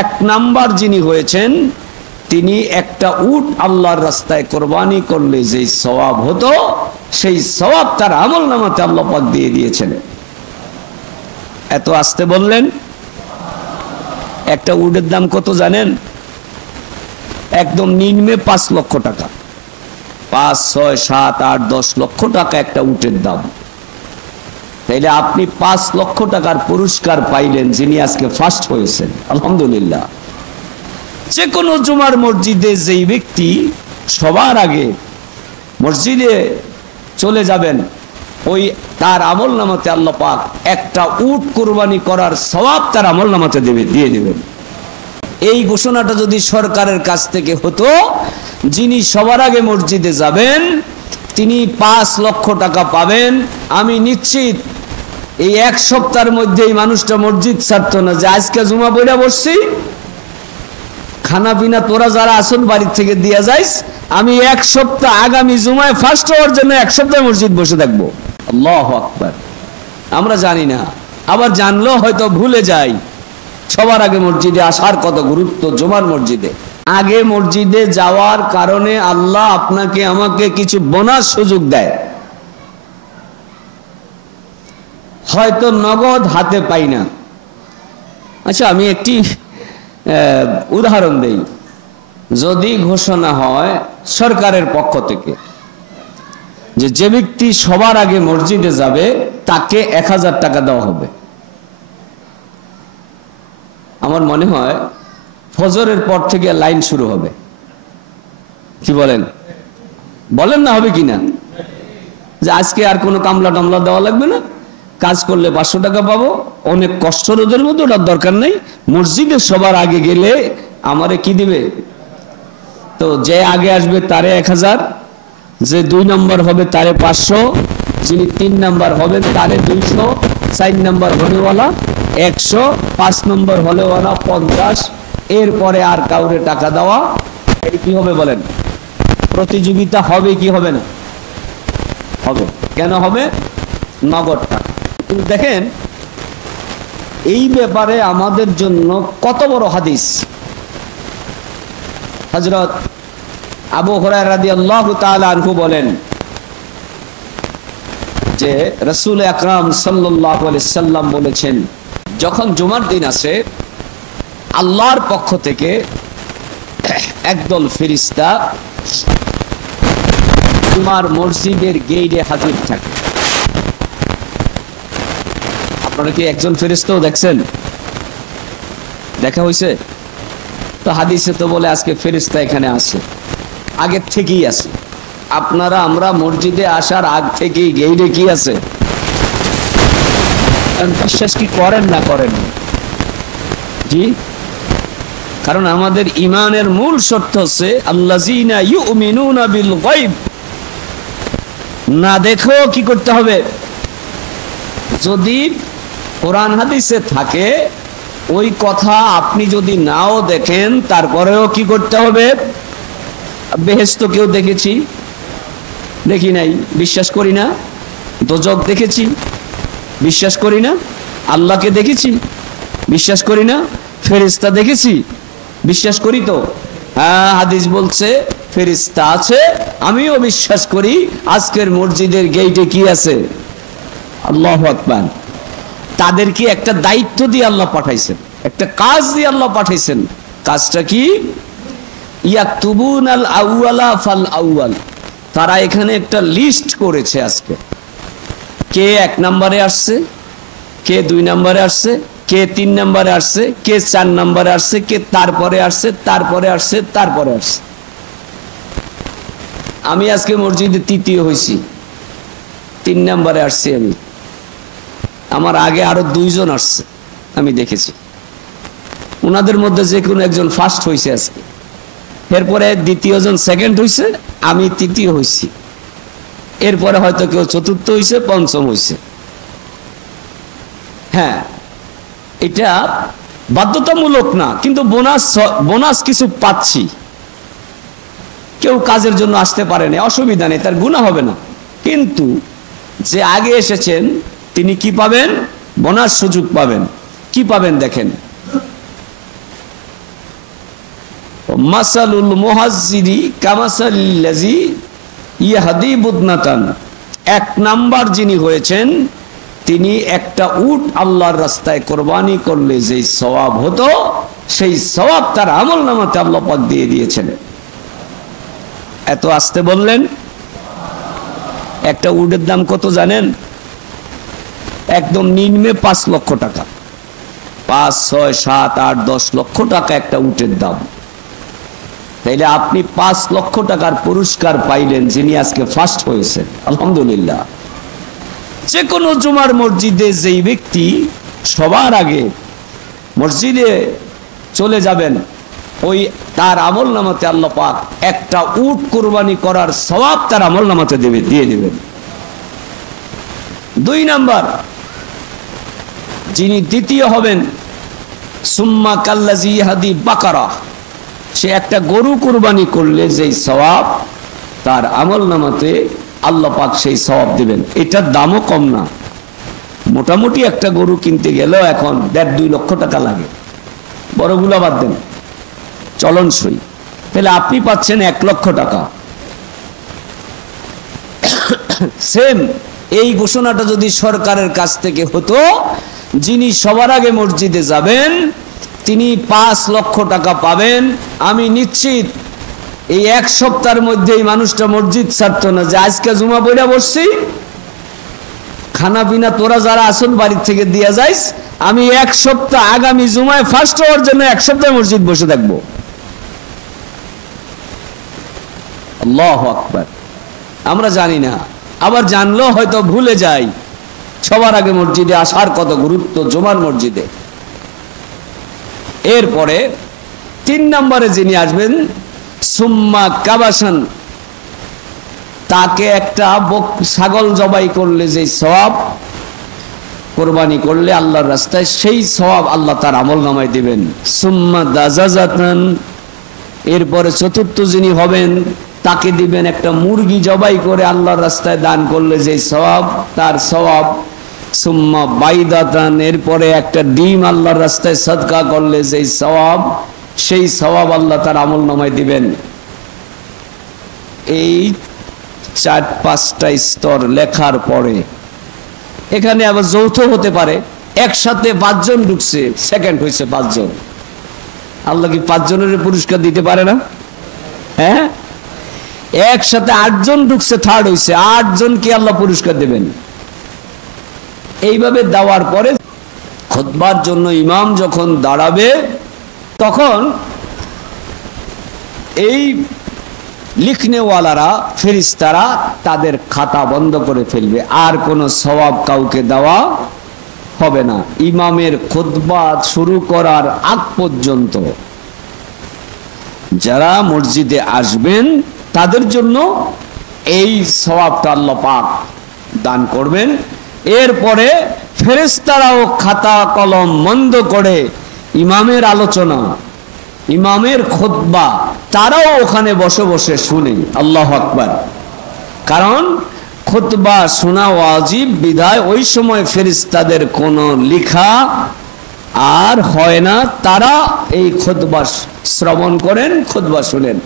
এক নাম্বার যিনি হয়েছেন, তিনি একটা উট আল্লাহর রাস্তায় কোরবানি করলে যে সওয়াব হতো, সেই সওয়াব তার আমলনামাতে আল্লাহ পাক দিয়ে দিয়েছেন। এত আস্তে বললেন? একটা উটের দাম কত জানেন? একদম নিম্নে 5 লক্ষ টাকা। 5, 6, 7, 8, 10 লক্ষ টাকা একটা উটের দাম। তাইলে আপনি 5 লক্ষ টাকার পুরস্কার পাইলেন, যিনি আজকে ফার্স্ট হয়েছেন। আলহামদুলিল্লাহ। যে কোনো জুমার মসজিদে যেই ব্যক্তি সবার আগে মসজিদে চলে যাবেন, ওই তার আমলনামাতে আল্লাহ পাক একটা উট কুরবানি করার সওয়াব তার আমলনামাতে দিয়ে দেবেন। এই ঘোষণাটা যদি সরকারের কাছ থেকে হতো, যিনি সবার আগে মসজিদে যাবেন তিনি 5 লক্ষ টাকা পাবেন, আমি নিশ্চিত এই 1 সপ্তাহের মধ্যে এই মানুষটা মসজিদ ছাড়তো না, যে আজকে জুমা পড়া বসছি, খানা পিনা তোরা যারা আসুন বাড়ির থেকে দিয়ে যাইস, আমি 1 সপ্তাহ আগামী জুমায় ফার্স্ট হওয়ার জন্য 1 সপ্তাহ মসজিদ বসে থাকবো। আল্লাহু আকবার। আমরা জানি না, আবার জানলেও হয়তো ভুলে যাই সবার আগে মসজিদে আসার কত গুরুত্ব। জুমার মসজিদে আগে মসজিদে যাওয়ার কারণে আল্লাহ আপনাকে আমাকে কিছু বোনাস সুযোগ দেয়। হয়তো নগদ হাতে পাই না। আচ্ছা, আমি একটি উদাহরণ দেই। যদি ঘোষণা হয় সরকারের পক্ষ থেকে যে ব্যক্তি সবার আগে মসজিদে যাবে তাকে 1000 টাকা দেওয়া হবে, আমার মনে হয় ফজরের পর থেকে লাইন শুরু হবে। কি বলেন? বলেন না, হবে কিনা? যে আজকে আর কোনো কামলা টামলা দেওয়া লাগবে না, কাজ করলে 500 টাকা পাবো, অনেক কষ্ট রোদের মধ্যে, ওটার দরকার নেই। মসজিদে সবার আগে গেলে আমারে কি দিবে? তো যে আগে আসবে তারে 1000, যে 2 নম্বর হবে তারে 500, যিনি 3 নম্বর হবেন তারে 200, 4 নম্বর হলেওয়ালা 100, 5 নম্বর হলেওয়ালা 50। এরপরে আর কাউরে টাকা দেওয়া, এই কি হবে বলেন? প্রতিযোগিতা হবে কি হবে না? হবে। কেন হবে? নগদ টাকা। কিন্তু দেখেন এই ব্যাপারে আমাদের জন্য কত বড় হাদিস। হযরত আবু হুরায়রা রাদিয়াল্লাহু তাআলা আনহু বলেন যে রাসূল আকরাম সাল্লাল্লাহু আলাইহি সাল্লাম বলেছেন, যখন জুমার দিন আসে আল্লাহর পক্ষ থেকে একদল ফেরেশতা জুমার মসজিদের গেটে হাজির থাকে। আপনারা কি একজন ফেরেশতাও দেখছেন? দেখা হয়েছে? তো হাদিসে তো বলে আজকে ফেরেশতা এখানে আসে, আগের থেকেই আছে। আপনারা আমরা মসজিদে আসার আগ থেকেই গেটে কি আছে? বিশ্বাস কি করেন না করেন? জি, কারণ আমাদের ইমানের মূল শর্ত হচ্ছে আল্লাযীনা ইউমিনুনা বিল গায়ব। না দেখেও কি করতে হবে? যদি কোরআন হাদিসে থাকে ওই কথা আপনি যদি নাও দেখেন, তারপরেও কি করতে হবে? বেহেশত কেউ দেখেছি, দেখি নাই, বিশ্বাস করি না। দোজখ দেখেছি, বিশ্বাস করি না। আল্লাহকে দেখেছি, বিশ্বাস করি না। ফেরেশতা দেখেছি, বিশ্বাস করি তো। হ্যাঁ, হাদিস বলছে ফেরেশতা আছে, আমিও বিশ্বাস করি। আজকের মসজিদের গেটে কি আছে? আল্লাহু আকবার। তাদেরকে একটা দায়িত্ব দিয়ে আল্লাহ পাঠাইছেন, একটা কাজ দিয়ে আল্লাহ পাঠাইছেন। কাজটা কি? ইয়াকতুবুনাল আউয়ালা ফাল আউয়াল। তারা এখানে একটা লিস্ট করেছে আজকে, কে 1 নম্বরে আসছে, কে 2 নম্বরে আসছে, কে 3 নম্বরে আসছে, কে 4 নম্বরে আসছে, কে তারপরে আসছে, তারপরে আসছে, তারপরে আসছে। আমি আজকে মসজিদে 3য় হয়েছি, 3 নম্বরে আসছি আমি। আমার আগে আরো 2 জন আসছে, আমি দেখেছি। ওনাদের মধ্যে যে কোনো একজন ফার্স্ট হয়েছে আজকে, এরপরে 2য় জন সেকেন্ড হয়েছে, আমি 3য় হয়েছি, এরপরে হয়তো কেউ 4র্থ হয়েছে, 5ম হয়েছে। হ্যাঁ, এটা বাধ্যতামূলক না, কিন্তু বোনাস কিছু পাচ্ছি। কেউ কাজের জন্য আসতে পারেনি, অসুবিধা নেই, তার গুনাহ হবে না। কিন্তু যে আগে এসেছেন তিনি কি পাবেন? বোনাস সুযোগ পাবেন। কি পাবেন দেখেন, মাসালুল মুহাজ্জিরি কামাসালিল্লাযী ইয়াহদি বুদনাতান। এক নাম্বার যিনি হয়েছেন, তিনি একটা উট আল্লাহর রাস্তায় কোরবানি করলে যেই সওয়াব হতো, সেই সওয়াব তার আমলনামাতে আল্লাহ পাক দিয়ে দিয়েছেন। এত আস্তে বললেন। একটা উটের দাম কত জানেন? একদম নিম্নে 5 লক্ষ টাকা। 5, 6, 7, 8, 10 লক্ষ টাকা একটা উটের দাম। তাইলে আপনি 5 লক্ষ টাকার পুরস্কার পাইলেন, যিনি আজকে ফার্স্ট হয়েছেন, আলহামদুলিল্লাহ। যে কোনো জুমার মসজিদে যেই ব্যক্তি সবার আগে মসজিদে চলে যাবেন, ওই তার আমলনামাতে আল্লাহ পাক একটা উট কুরবানি করার সওয়াব তার আমলনামাতে দিয়ে দেবেন। 2 নাম্বার, যিনি দ্বিতীয় হবেন, সুম্মা কাল্লাযী ইয়াহদি বাকারা, সে একটা গরু কুরবানি করলে যেই সওয়াব তার আমলনামাতে আল্লাহ পাক সেই সওয়াব দিবেন। এটার দামও কম না। মোটামুটি একটা গরু কিনতে গেলেও এখন 1.5-2 লক্ষ টাকা লাগে, বড়গুলা বাদ দেন, চলনসই। তাহলে আপনি পাচ্ছেন 1 লক্ষ টাকা। সেম এই ঘোষণাটা যদি সরকারের কাছ থেকে হতো, যিনি সবার আগে মসজিদে যাবেন তিনি 5 লক্ষ টাকা পাবেন, আমি নিশ্চিত এই 1 সপ্তাহের মধ্যে এই মানুষটা মসজিদ ছাড়তো না, যে আজকে জুমা পড়া বসছি, খানা পিনা তোরা যারা আসুন বাড়ির থেকে দিয়ে যাইস, আমি 1 সপ্তাহ আগামী জুমায় ফার্স্ট হওয়ার জন্য 1 সপ্তাহ মসজিদ বসে থাকবো। আল্লাহু আকবার। আমরা জানি না, আবার জানলেও হয়তো ভুলে যাই সবার আগে মসজিদে আসার কত গুরুত্ব জুমার মসজিদে। এরপরে 3 নম্বরে যিনি আসবেন, সুম্মা কাবাসান, তাকে একটা ছাগল জবাই করলে যে সওয়াব, কোরবানি করলে আল্লাহর রাস্তায়, সেই সওয়াব আল্লাহ তার আমলনামায় দিবেন। সুম্মা দাজাজাতান, এরপরে 4র্থ যিনি হবেন, তাকে দিবেন একটা মুরগি জবাই করে আল্লাহর রাস্তায় দান করলে যে সওয়াব, তার সওয়াব। সুম্মা বাইদাতান, এরপরে একটা ডিম আল্লাহর রাস্তায় সদকা করলে যে সওয়াব, সেই সওয়াব আল্লাহ তার আমলনামায় দিবেন। এই 4-5টা স্তর লেখার পরে এখানে আবার যৌথ হতে পারে, একসাথে 5 জন ঢুকছে, সেকেন্ড হয়েছে 5 জন। আল্লাহ কি 5 জনের পুরস্কার দিতে পারে না? হ্যাঁ, একসাথে 8 জন ঢুকছে, থার্ড হয়েছে, 8 জনকে আল্লাহ পুরস্কার দেবেন। এইভাবে দেওয়ার পরে খুতবার জন্য ইমাম যখন দাঁড়াবে, তখন এই লিখনেওয়ালারা, ফেরেশতারা তাদের খাতা বন্ধ করে ফেলবে, আর কোনো সওয়াব কাউকে দেওয়া হবে না। ইমামের খুতবা শুরু করার আগ পর্যন্ত যারা মসজিদে আসবেন তাদের জন্য এই সওয়াবটা আল্লাহ পাক দান করবেন। এরপরে ফেরেশতারাও খাতা কলম বন্ধ করে ইমামের আলোচনা, ইমামের খুতবা তারাও ওখানে বসে বসে শুনে। আল্লাহু আকবার। কারণ খুতবা শোনা ওয়াজিব বিধায় ওই সময় ফেরেশতাদের কোনো লেখা আর হয় না, তারা এই খুতবা শ্রবণ করেন, খুতবা শুনেন।